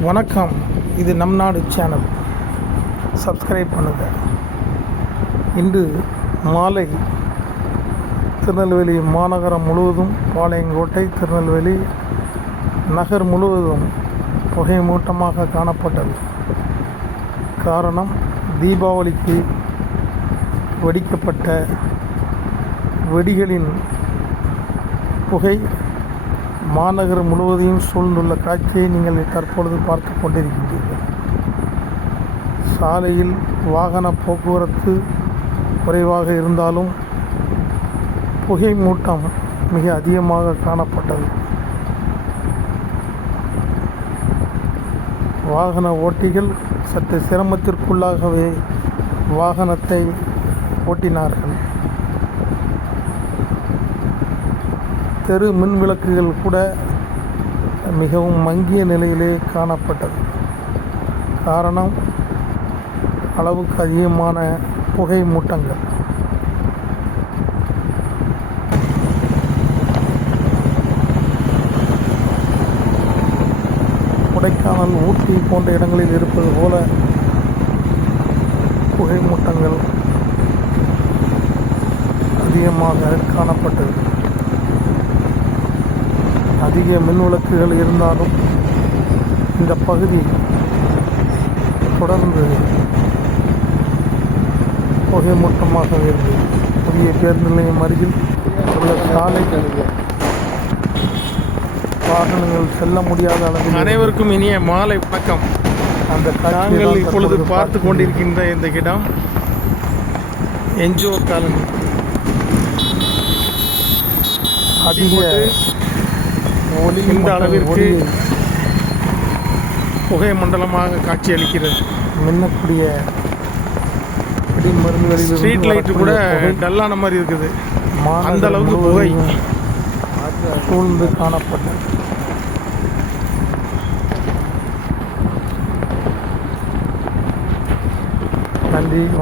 வணக்கம். இது நம் நாடு சேனல். சப்ஸ்கிரைப் பண்ணுங்கள். இன்று மாலை திருநெல்வேலி மாநகரம் முழுவதும், பாளையங்கோட்டை, திருநெல்வேலி நகர் முழுவதும் புகை மூட்டமாக காணப்பட்டது. காரணம், தீபாவளிக்கு வெடிக்கப்பட்ட வெடிகளின் புகை மாநகரம் முழுவதையும் சூழ்ந்துள்ள காட்சியை நீங்கள் தற்பொழுது பார்த்து கொண்டிருக்கின்றீர்கள். சாலையில் வாகன போக்குவரத்து குறைவாக இருந்தாலும் புகை மூட்டம் மிக அதிகமாக காணப்பட்டது. வாகன ஓட்டிகள் சற்று சிரமத்திற்குள்ளாகவே வாகனத்தை ஓட்டினார்கள். தெரு மின் விளக்குகள் கூட மிகவும் மங்கிய நிலையிலே காணப்பட்டது. காரணம், அளவுக்கு அதிகமான புகை மூட்டங்கள். கொடைக்கானல், ஊட்டி போன்ற இடங்களில் இருப்பது போல புகை மூட்டங்கள் அதிகமாக காணப்பட்டது. அதிக மின் விளக்குகள் இருந்தாலும் இந்த பகுதி தொடர்ந்து புகை மூட்டமாகவே இருந்தது. புதிய பேருந்து நிலையம் அருகில் உள்ள சாலை வாகனங்கள் செல்ல முடியாத அளவில். அனைவருக்கும் இனிய மாலை வணக்கம். அந்த நாங்கள் இப்பொழுது பார்த்து கொண்டிருக்கின்ற இந்த இடம் என்ஜிஓ காலனி. அதிக இந்த அளவிற்கு புகை மண்டலமாக காட்சியளிக்கிறது. மின்னக்கூடிய மருந்துகளில் ஸ்ட்ரீட் லைட்டு கூட டல்லான மாதிரி இருக்குது. அந்த அளவுக்கு புகை சூழ்ந்து காணப்பட்டது. நன்றி.